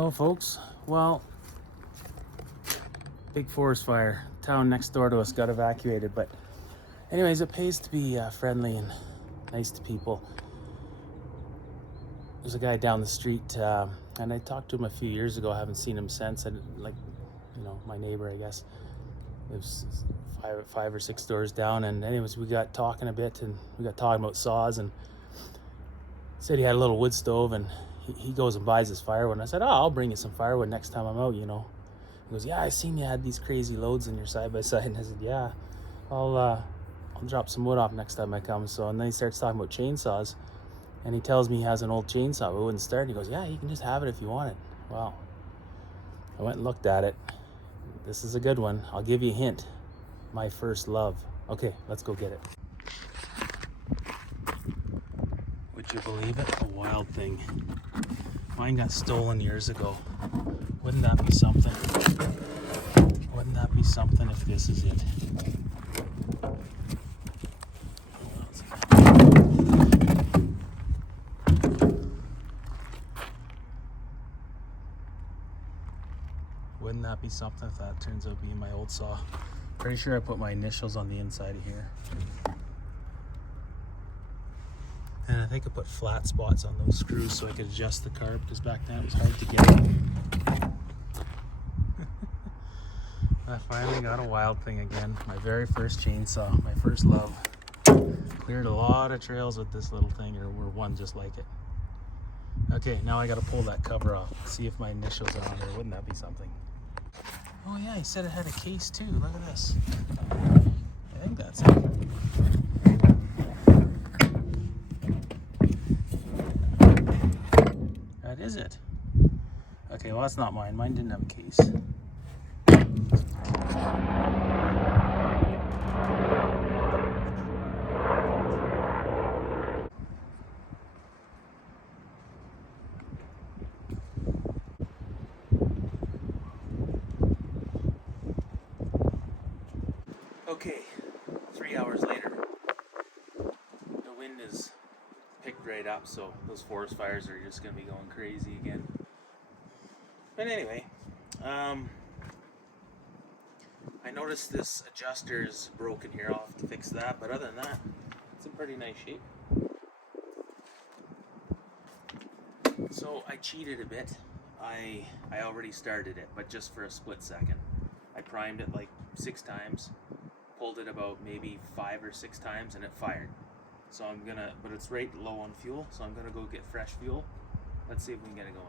Hello folks. Well, big forest fire. Town next door to us got evacuated, but anyways, it pays to be friendly and nice to people. There's a guy down the street, and I talked to him a few years ago. I haven't seen him since. And my neighbor, I guess, lives five or six doors down. And anyways, we got talking a bit, and we got talking about saws, and said he had a little wood stove, and he goes and buys his firewood. And I said, I'll bring you some firewood next time I'm out, He goes, yeah, I seen you had these crazy loads in your side-by-side. And I said, yeah, I'll drop some wood off next time I come. And then he starts talking about chainsaws, and he tells me he has an old chainsaw, but it wouldn't start. And he goes, yeah, you can just have it if you want it. Well, I went and looked at it. This is a good one. I'll give you a hint. My first love. Okay, let's go get it. Would you believe it? A wild thing. Mine got stolen years ago. Wouldn't that be something? Wouldn't that be something if this is it? Wouldn't that be something if that turns out being my old saw? Pretty sure I put my initials on the inside of here. And I think I put flat spots on those screws so I could adjust the carb, because back then it was hard to get. I finally got a wild thing again. My very first chainsaw, my first love. Cleared a lot of trails with this little thing, or one just like it. Okay, now I gotta pull that cover off, see if my initials are on there. Wouldn't that be something? Oh yeah, he said it had a case too. Look at this. I think that's it. That is it. Okay, well that's not mine. Mine didn't have a case. Okay, 3 hours later. The wind is picked right up, so those forest fires are just going to be going crazy again. But anyway, I noticed this adjuster is broken here. I'll have to fix that, but other than that, it's in pretty nice shape. So I cheated a bit. I already started it, but just for a split second. I primed it like 6 times, pulled it about maybe 5 or 6 times, and it fired. So but it's right low on fuel, so I'm gonna go get fresh fuel. Let's see if we can get it going.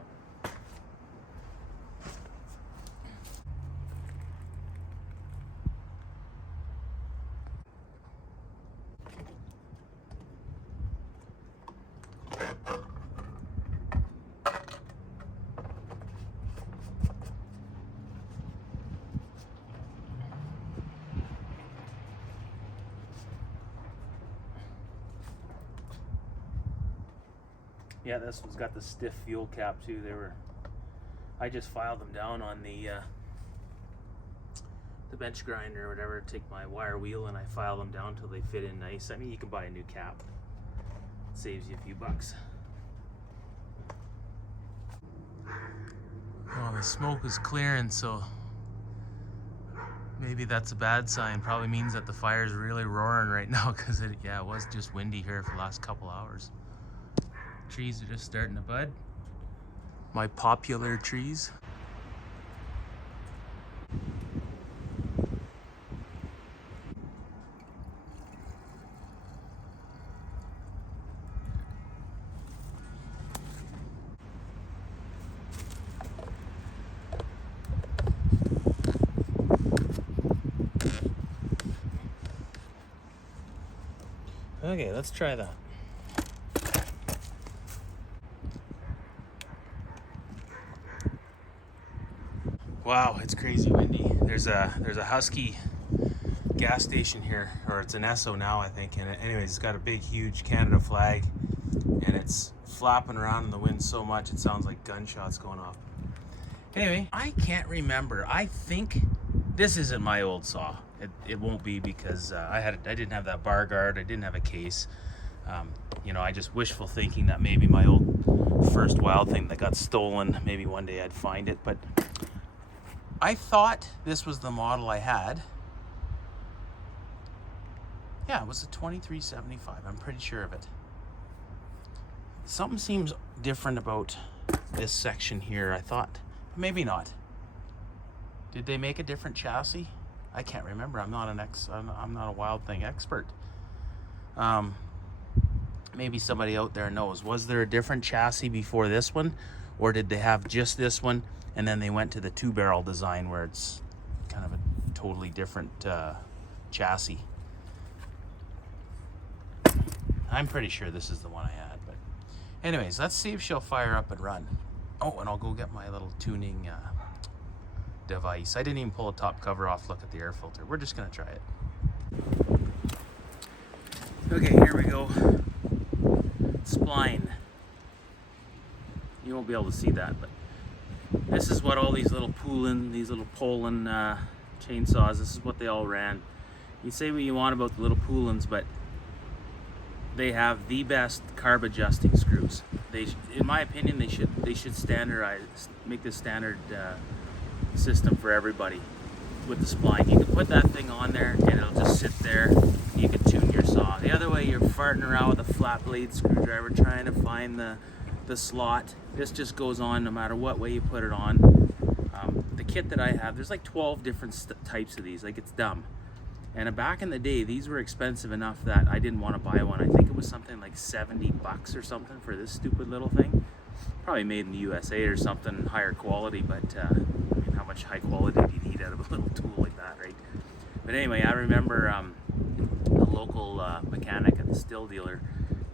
Yeah, this one's got the stiff fuel cap too. I just filed them down on the bench grinder or whatever. Take my wire wheel and I file them down till they fit in nice. I mean, you can buy a new cap. It saves you a few bucks. Well, the smoke is clearing, so maybe that's a bad sign. Probably means that the fire's really roaring right now, because it was just windy here for the last couple hours. Trees are just starting to bud. My popular trees. Okay, let's try that. Wow, it's crazy windy. There's a Husky gas station here, or it's an Esso now, I think. And anyways, it's got a big, huge Canada flag, and it's flapping around in the wind so much it sounds like gunshots going off. Anyway, I can't remember. I think this isn't my old saw. It won't be, because I didn't have that bar guard. I didn't have a case. I just wishful thinking that maybe my old first wild thing that got stolen. Maybe one day I'd find it, but I thought this was the model I had. Yeah, it was a 2375. I'm pretty sure of it. Something seems different about this section here. I thought, maybe not. Did they make a different chassis? I can't remember. I'm not a wild thing expert. Maybe somebody out there knows. Was there a different chassis before this one, or did they have just this one and then they went to the 2-barrel design where it's kind of a totally different chassis? I'm pretty sure this is the one I had, but anyways, let's see if she'll fire up and run. Oh, and I'll go get my little tuning device. I didn't even pull a top cover off. Look at the air filter. We're just gonna try it. Okay, here we go. Spline. You won't be able to see that, but this is what all these little Poland chainsaws, this is what they all ran. You say what you want about the little Polans, but they have the best carb adjusting screws. In my opinion, they should standardize, make this standard system for everybody with the spline. You can put that thing on there and it'll just sit there. You can tune your saw. The other way, you're farting around with a flat blade screwdriver trying to find the slot. This just goes on no matter what way you put it on. The kit that I have, there's like 12 different types of these. Like, it's dumb. And back in the day, these were expensive enough that I didn't want to buy one. I think it was something like 70 bucks or something for this stupid little thing. Probably made in the USA or something, higher quality, but I mean, how much high quality do you need out of a little tool like that, right? But anyway, I remember a local mechanic at the still dealer,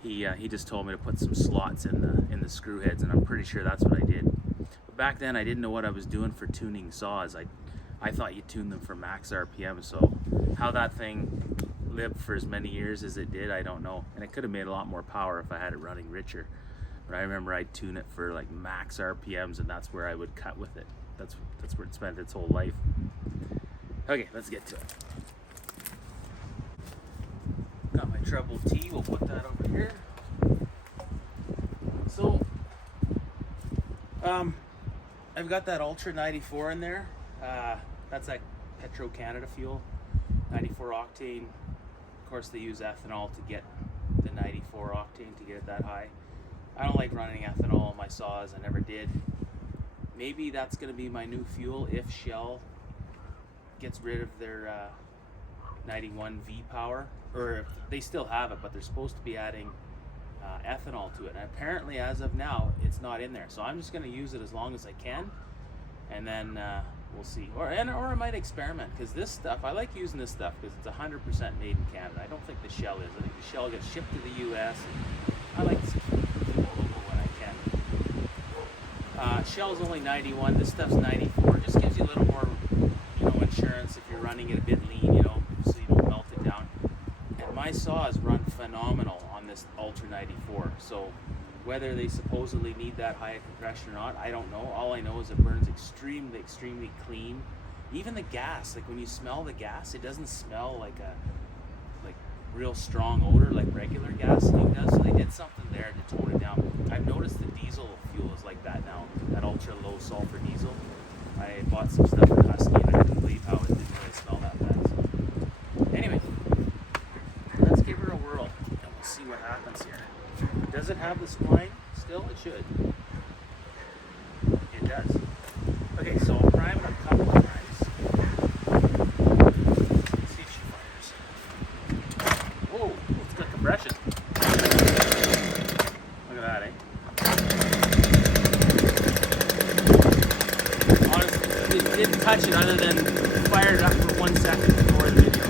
he just told me to put some slots in the screw heads, and I'm pretty sure that's what I did. But back then, I didn't know what I was doing for tuning saws. I thought you tuned them for max RPM, so how that thing lived for as many years as it did, I don't know. And it could have made a lot more power if I had it running richer. But I remember I'd tune it for like max RPMs, and that's where I would cut with it. That's where it spent its whole life. Okay, let's get to it. Got my treble T, we'll put that over here. So, I've got that Ultra 94 in there. That's that Petro Canada fuel, 94 octane. Of course, they use ethanol to get the 94 octane to get it that high. I don't like running ethanol on my saws. I never did. Maybe that's going to be my new fuel if Shell gets rid of their 91 V power, or if they still have it, but they're supposed to be adding ethanol to it. And apparently, as of now, it's not in there. So I'm just going to use it as long as I can, and then we'll see. Or I might experiment, because this stuff, I like using this stuff because it's 100% made in Canada. I don't think the Shell is. I think the Shell gets shipped to the U.S. And I like to keep it local when I can. Shell's only 91. This stuff's 94. It just gives you a little more, insurance if you're running it a bit lean, so you don't melt it down. And my saws run phenomenal on this Ultra 94. So whether they supposedly need that high compression or not, I don't know. All I know is it burns extremely, extremely clean. Even the gas, like when you smell the gas, it doesn't smell like real strong odor like regular gasoline does. So they did something there to tone it down. I've noticed the diesel fuel is like that now, that ultra low sulfur diesel. I bought some stuff in Husky and I couldn't believe how it didn't really smell that bad. So, anyway, let's give her a whirl and we'll see what happens here. Does it have the spline still? It should. It does. Okay, so I'll prime it a couple of times. Let's see if she fires. Whoa, it's got compression. Look at that, eh? Honestly, it didn't touch it other than fire it up for 1 second before the video.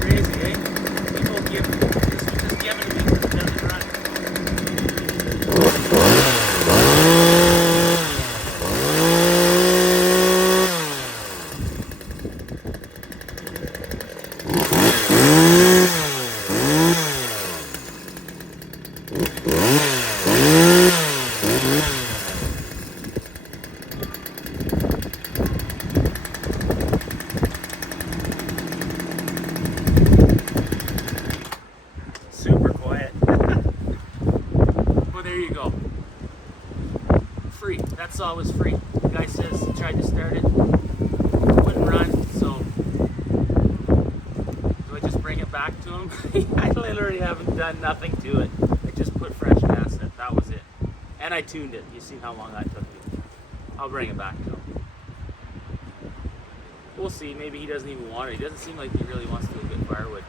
Crazy, eh? People give free. That saw was free. The guy says he tried to start it, wouldn't run, so do I just bring it back to him? I literally haven't done nothing to it. I just put fresh gas in it. That was it. And I tuned it. You see how long that took me. I'll bring it back to him. We'll see. Maybe he doesn't even want it. He doesn't seem like he really wants to go get firewood.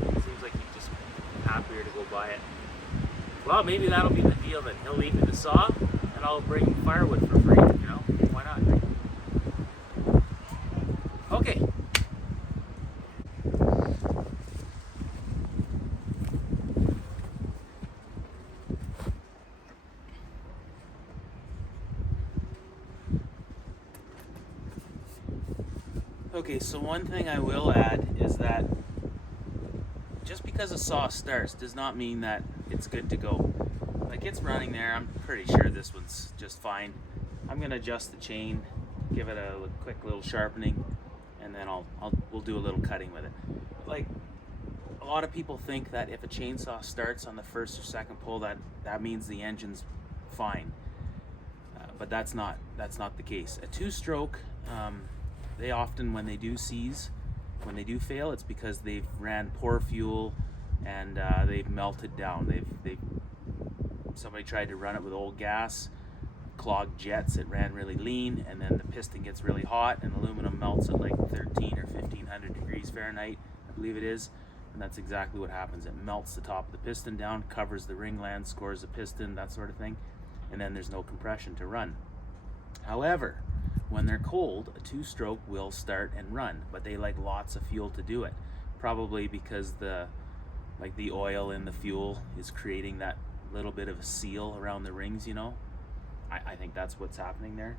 It seems like he's just happier to go buy it. Well, maybe that'll be the deal then. He'll leave me the saw, and I'll bring him firewood for free. You know, why not? Okay. Okay, so one thing I will add is that just because a saw starts does not mean that it's good to go. Like, it's running there. I'm pretty sure this one's just fine. I'm gonna adjust the chain, give it a quick little sharpening, and then we'll do a little cutting with it. Like, a lot of people think that if a chainsaw starts on the first or second pull, that means the engine's fine. But that's not the case. A two-stroke, they often, when they do seize, when they do fail, it's because they've ran poor fuel and they've melted down. Somebody tried to run it with old gas, clogged jets, it ran really lean, and then the piston gets really hot and aluminum melts at like 13 or 1500 degrees Fahrenheit, I believe it is, and that's exactly what happens. It melts the top of the piston down, covers the ringland, scores the piston, that sort of thing, and then there's no compression to run. However, when they're cold, a two-stroke will start and run, but they like lots of fuel to do it. Probably because the oil in the fuel is creating that little bit of a seal around the rings, you know. I think that's what's happening there.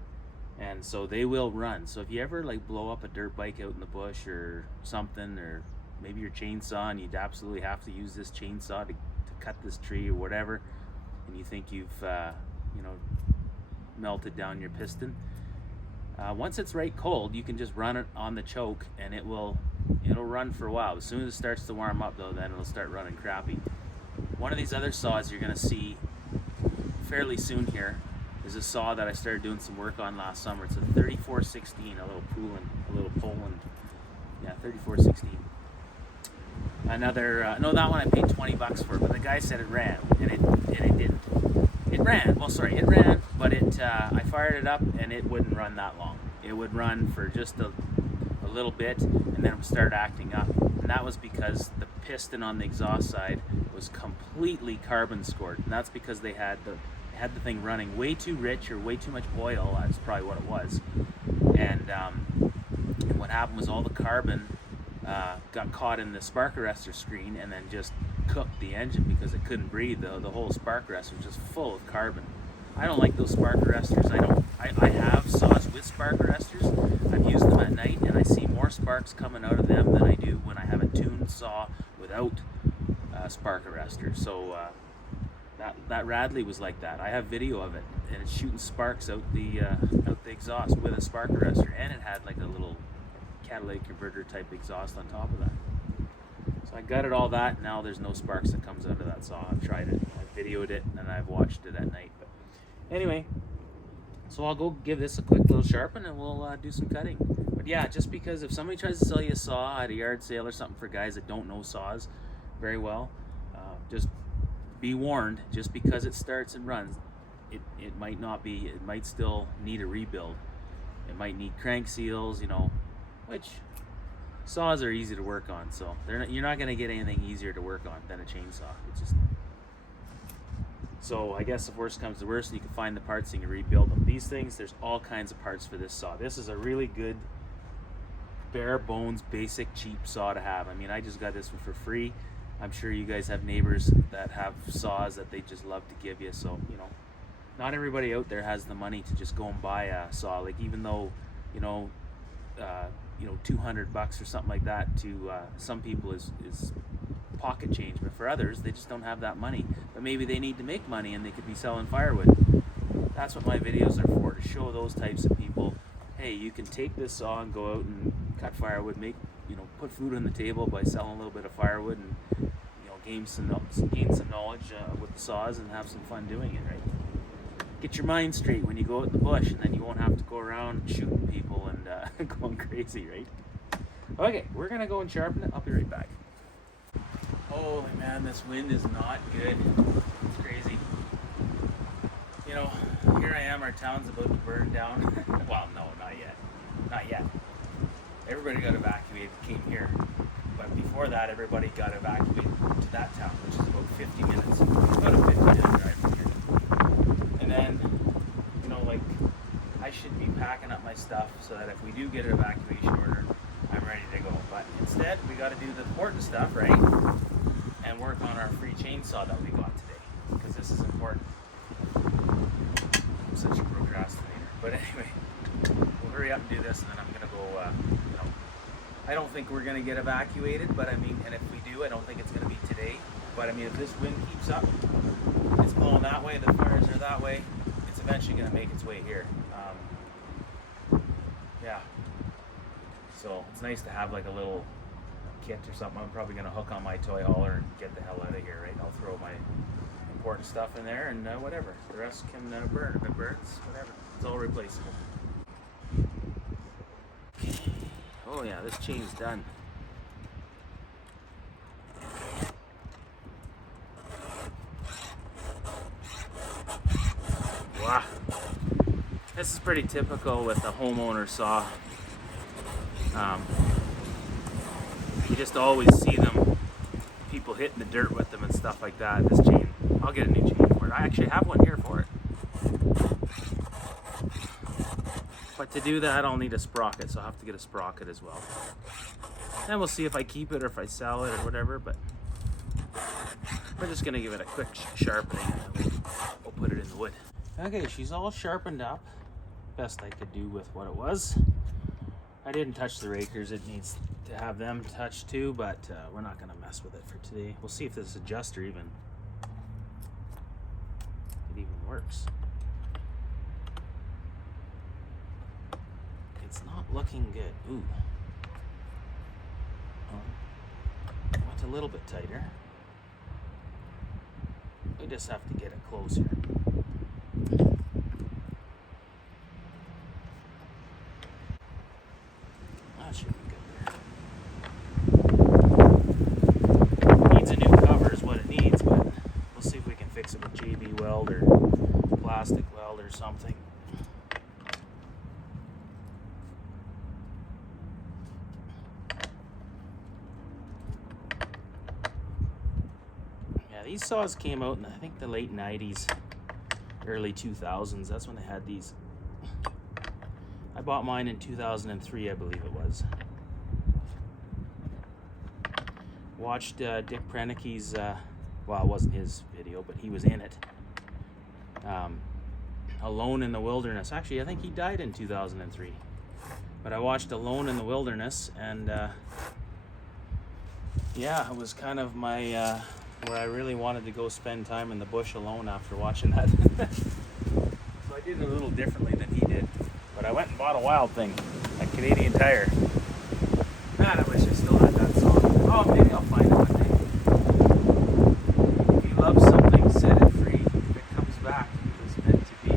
And so they will run. So if you ever like blow up a dirt bike out in the bush or something, or maybe your chainsaw and you'd absolutely have to use this chainsaw to cut this tree or whatever, and you think you've melted down your piston, once it's right cold, you can just run it on the choke and it'll run for a while. As soon as it starts to warm up though, then it'll start running crappy. One of these other saws you're gonna see fairly soon here is a saw that I started doing some work on last summer. It's a 3416, a little Poland. Yeah, 3416. Another, no, that one I paid $20 for, but the guy said it ran, and it didn't. It ran, but I fired it up and it wouldn't run that long. It would run for just a little bit and then it would start acting up. And that was because the piston on the exhaust side was completely carbon scored. And that's because they had the thing running way too rich or way too much oil. That's probably what it was. And what happened was all the carbon got caught in the spark arrestor screen and then just cooked the engine because it couldn't breathe. The whole spark arrestor was just full of carbon. I don't like those spark arrestors. I have saws with spark arrestors. I've used them at night and I see more sparks coming out of them than I do when I have a tuned saw without spark arrestor. So that Radley was like that. I have video of it and it's shooting sparks out the exhaust with a spark arrestor, and it had like a little catalytic converter type exhaust on top of that. So I gutted all that. Now there's no sparks that comes out of that saw. I've tried it, I've videoed it, and I've watched it at night. But anyway, so I'll go give this a quick little sharpen and we'll do some cutting. But yeah, just because if somebody tries to sell you a saw at a yard sale or something for guys that don't know saws very well, just be warned, just because it starts and runs, it might still need a rebuild. It might need crank seals, which saws are easy to work on, so you're not going to get anything easier to work on than a chainsaw. So I guess if worst comes to worst, you can find the parts and you can rebuild them. These things, there's all kinds of parts for this saw. This is a really good, bare bones, basic, cheap saw to have. I mean, I just got this one for free. I'm sure you guys have neighbors that have saws that they just love to give you. So, not everybody out there has the money to just go and buy a saw. Like, even though, $200 or something like that to some people is pocket change, but for others, they just don't have that money. But maybe they need to make money and they could be selling firewood. That's what my videos are for, to show those types of people, hey, you can take this saw and go out and cut firewood, put food on the table by selling a little bit of firewood, and gain some knowledge with the saws and have some fun doing it, right? get your mind straight when you go out in the bush, and then you won't have to go around shooting people and going crazy, right? Okay, we're gonna go and sharpen it. I'll be right back. Holy man, this wind is not good. It's crazy. You know, here I am, our town's about to burn down. Well, no, not yet. Not yet. Everybody got evacuated, came here. But before that, everybody got evacuated to that town, which is about 50 minutes. About a 50-minute drive from here. And then, you know, like, I should be packing up my stuff so that if we do get an evacuation order, I'm ready to go. But instead, we got to do the important stuff, right? And work on our free chainsaw that we got today, because this is important. I'm such a procrastinator. But anyway, we'll hurry up and do this, and then I'm gonna go. You know, I don't think we're gonna get evacuated, but I mean, and if we do, I don't think it's gonna be today. But I mean, if this wind keeps up, it's blowing that way, the fires are that way, it's eventually gonna make its way here. Yeah. So it's nice to have like a little kit or something. I'm probably gonna hook on my toy hauler and get the hell out of here, right? I'll throw my important stuff in there and whatever. The rest can burn. If it burns, whatever. It's all replaceable. Oh yeah, this chain's done. Wow. This is pretty typical with a homeowner saw. You just always see them, people hitting the dirt with them and stuff like that. This chain, I'll get a new chain for it. I actually have one here for it. But to do that, I'll need a sprocket, so I'll have to get a sprocket as well. And we'll see if I keep it or if I sell it or whatever, but we're just gonna give it a quick sharpening and then we'll put it in the wood. Okay, she's all sharpened up. Best I could do with what it was. I didn't touch the rakers. It needs to have them touched too, but we're not gonna mess with it for today. We'll see if this adjuster it even works. It's not looking good. Ooh. I went a little bit tighter. We just have to get it closer. That should be good there. Needs a new cover is what it needs, but we'll see if we can fix it with JB weld or plastic weld or something. These saws came out in, I think, the late 90s, early 2000s. That's when they had these. I bought mine in 2003, I believe it was. Watched Dick Prenicke's, well, it wasn't his video, but he was in it. Alone in the Wilderness. Actually, I think he died in 2003. But I watched Alone in the Wilderness, and yeah, it was kind of my... where I really wanted to go spend time in the bush alone after watching that. So I did it a little differently than he did. But I went and bought a Wild Thing at Canadian Tire. Man, I wish I still had that song. Oh, maybe I'll find it one day. If you love something, set it free. If it comes back, it was meant to be.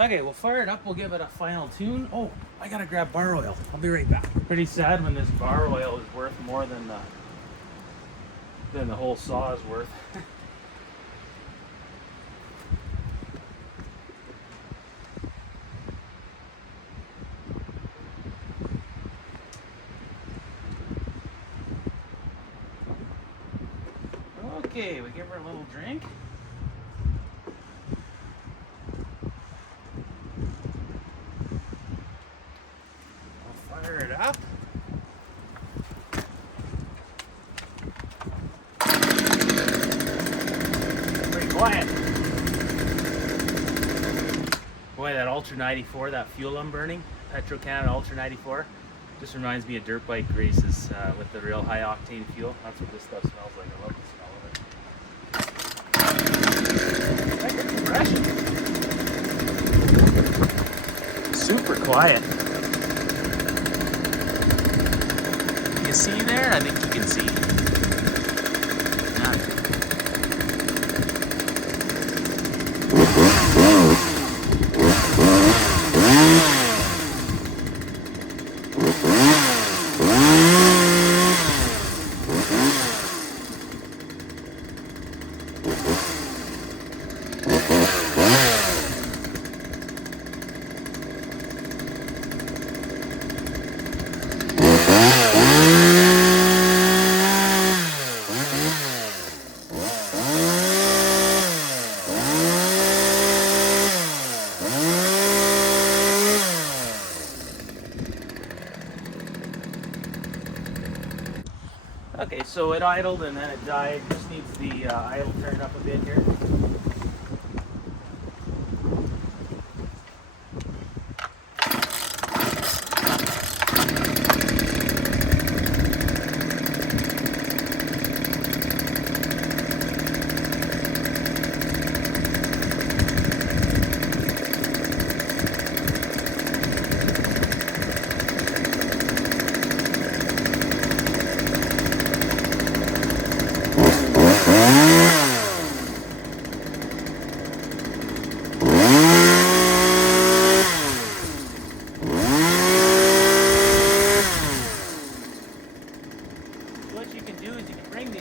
Okay, we'll fire it up. We'll give it a final tune. Oh, I gotta grab bar oil. I'll be right back. Pretty sad when this bar oil is worth more than the whole saw is worth. Okay, we give her a little drink. Fire it up. Pretty quiet. Boy, that Ultra 94, that fuel I'm burning, Petro Canada Ultra 94, Just reminds me of dirt bike races with the real high octane fuel. That's what this stuff smells like. I love the smell of it. Good compression. Super quiet. Can you see there? I think you can see. Okay, so it idled and then it died. Just needs the idle turned up a bit here.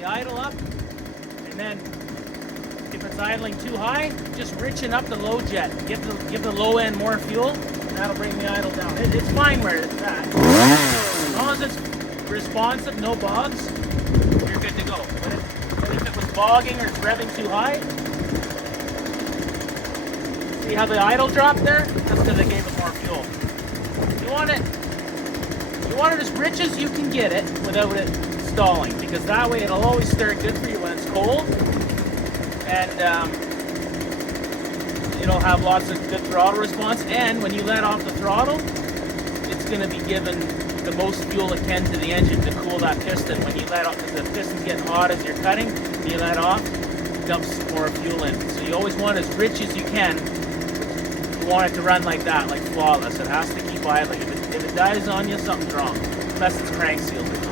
Idle up, and then if it's idling too high, just richen up the low jet. Give the low end more fuel, and that'll bring the idle down. It's fine where it's at. As long as it's responsive, no bogs, you're good to go. But if it was bogging or revving too high, see how the idle dropped there? That's because I gave it more fuel. You want it as rich as you can get it without it stalling, because that way it'll always start good for you when it's cold, and it'll have lots of good throttle response. And when you let off the throttle, it's going to be given the most fuel it can to the engine to cool that piston. When you let off, because the piston's getting hot as you're cutting, when you let off, it dumps more fuel in. So you always want as rich as you can. You want it to run like that, like flawless. It has to keep idling. If it dies on you, something's wrong, unless it's crank sealed or something.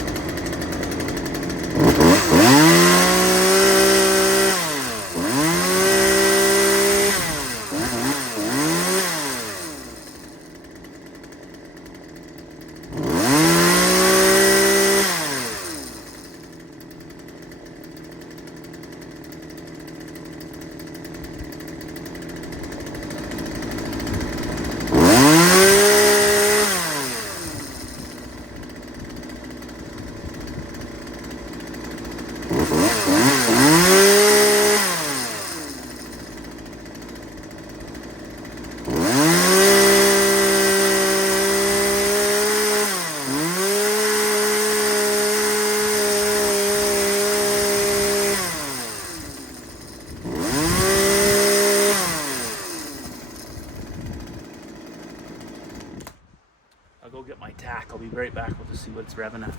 I'll go get my tack. I'll be right back. We'll just see what it's revving at.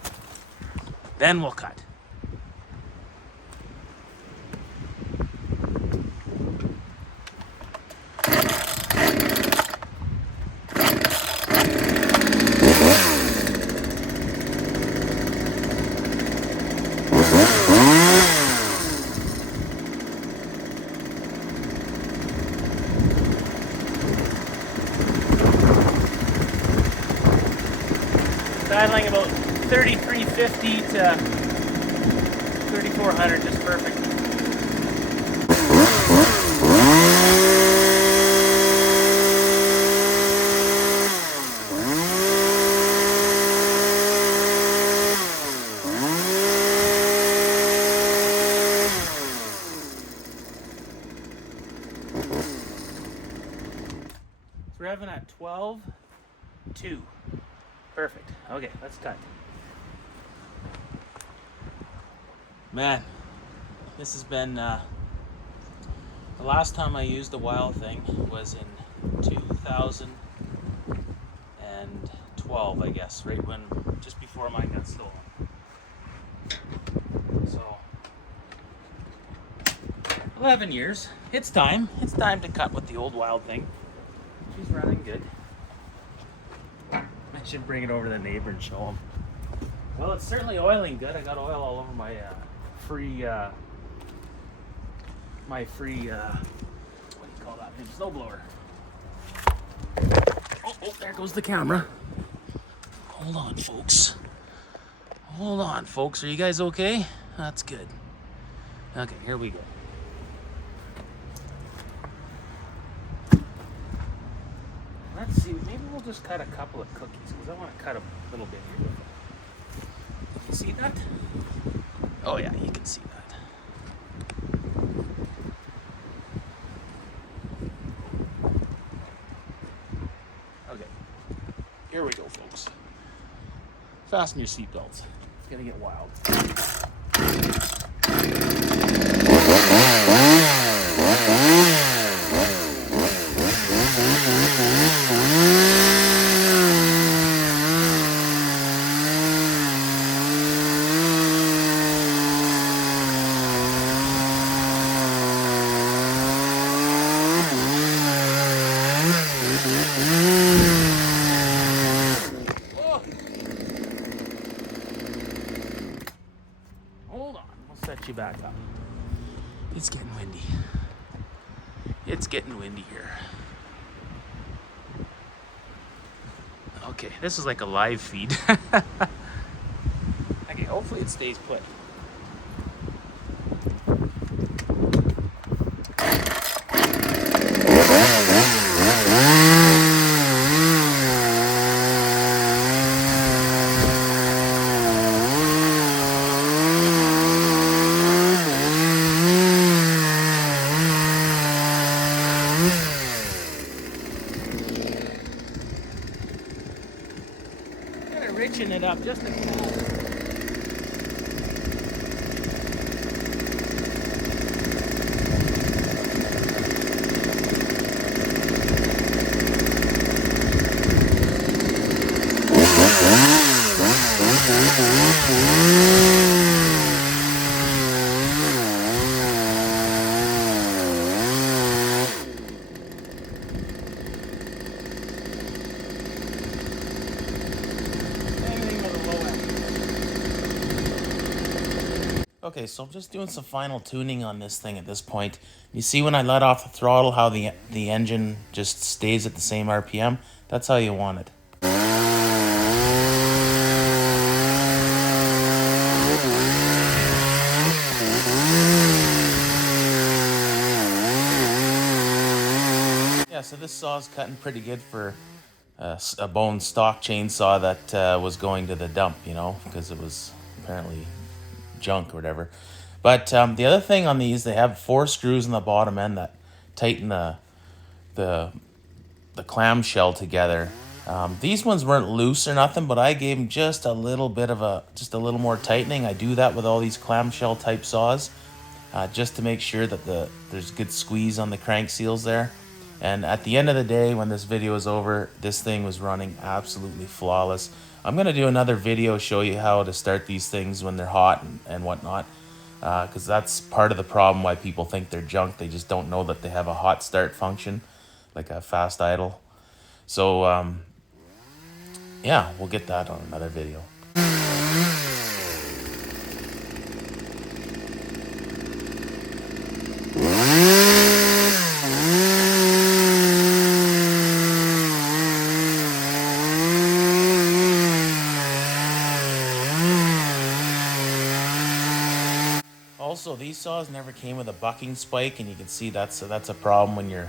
Then we'll cut. Idling about 3350 to 3400, just perfect. It's revving at 12.2. Perfect. Okay, let's cut. Man, this has been, the last time I used the Wild thing was in 2012. 2012, I guess, right when, just before mine got stolen. So, 11 years. It's time. It's time to cut with the old wild thing. She's running good. I should bring it over to the neighbor and show him. Well, it's certainly oiling good. I got oil all over my free, what do you call that thing? Snowblower. Oh, there goes the camera. Hold on, folks. Hold on, folks. Are you guys okay? That's good. Okay, here we go. Let's see. Maybe we'll just cut a couple of cookies because I want to cut a little bit here. You see that? Oh yeah, you can see that. Okay, here we go, folks. Fasten your seatbelts. It's gonna get wild. Hold on, we'll set you back up. It's getting windy. It's getting windy here. Okay, this is like a live feed. Okay, hopefully it stays put. Riching it up just a tad. Okay, so I'm just doing some final tuning on this thing at this point. You see when I let off the throttle how the engine just stays at the same RPM? That's how you want it. Yeah, so this saw's cutting pretty good for a bone stock chainsaw that was going to the dump, you know, because it was apparently junk or whatever. But the other thing on these, they have 4 screws in the bottom end that tighten the clamshell together. These ones weren't loose or nothing, but I gave them just a little more tightening. I do that with all these clamshell type saws, just to make sure that there's good squeeze on the crank seals there. And at the end of the day, when this video is over, this thing was running absolutely flawless. I'm going to do another video, show you how to start these things when they're hot and whatnot. Because that's part of the problem why people think they're junk. They just don't know that they have a hot start function, like a fast idle. So, yeah, we'll get that on another video. Also, these saws never came with a bucking spike, and you can see that's a problem when you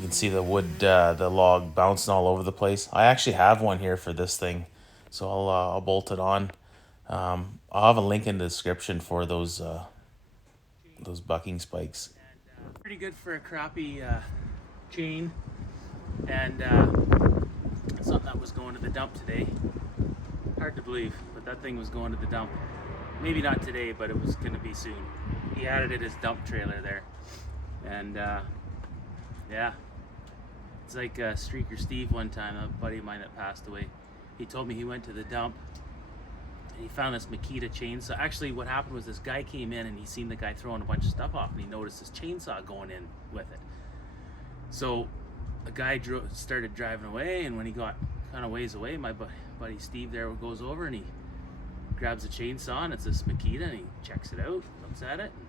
can see the wood, the log bouncing all over the place. I actually have one here for this thing, so I'll bolt it on. I'll have a link in the description for those bucking spikes. Pretty good for a crappy chain, and something that was going to the dump today. Hard to believe, but that thing was going to the dump. Maybe not today, but it was going to be soon. He added it his dump trailer there. And, yeah. It's like Streaker Steve one time, a buddy of mine that passed away. he told me he went to the dump and he found this Makita chainsaw. Actually, what happened was this guy came in and he seen the guy throwing a bunch of stuff off, and he noticed this chainsaw going in with it. So the guy started driving away, and when he got kind of ways away, my buddy Steve there goes over and he grabs the chainsaw, and it's this Makita, and he checks it out, looks at it, and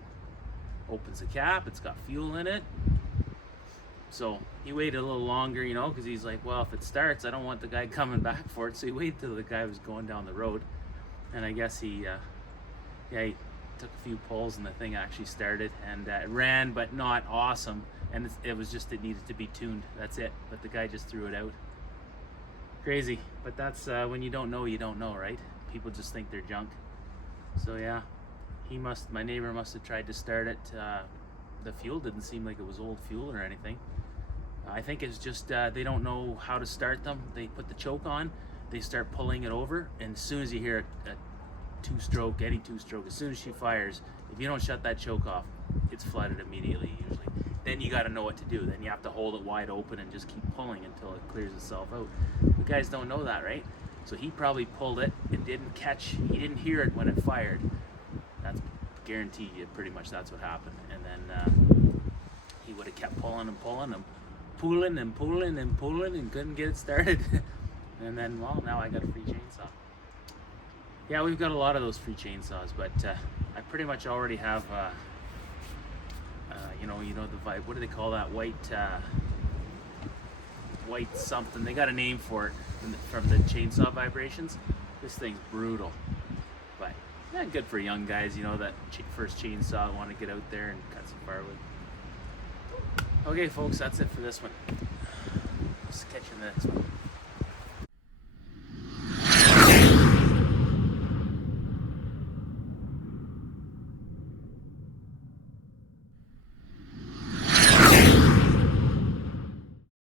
opens the cap. It's got fuel in it. So he waited a little longer, you know, because he's like, well, if it starts, I don't want the guy coming back for it. So he waited till the guy was going down the road, and I guess he took a few pulls, and the thing actually started, and it ran, but not awesome. And it was just, it needed to be tuned. That's it. But the guy just threw it out. Crazy. But that's when you don't know, you don't know, right? People just think they're junk. So yeah, my neighbor must have tried to start it. The fuel didn't seem like it was old fuel or anything. I think it's just they don't know how to start them. They put the choke on, they start pulling it over, and as soon as you hear a two-stroke, any two-stroke, as soon as she fires, if you don't shut that choke off, it's flooded immediately usually. Then you got to know what to do. Then you have to hold it wide open and just keep pulling until it clears itself out. You guys don't know that, right? So he probably pulled it and he didn't hear it when it fired. That's guaranteed you, pretty much that's what happened. And then he would have kept pulling and pulling and pulling and pulling and pulling and couldn't get it started. And then, well, now I got a free chainsaw. Yeah, we've got a lot of those free chainsaws, but I pretty much already have you know the vibe. What do they call that? White something. They got a name for it from the chainsaw vibrations. This thing's brutal, but yeah, good for young guys. You know, that first chainsaw, want to get out there and cut some firewood. Okay, folks, that's it for this one. Let's catch you in the next one.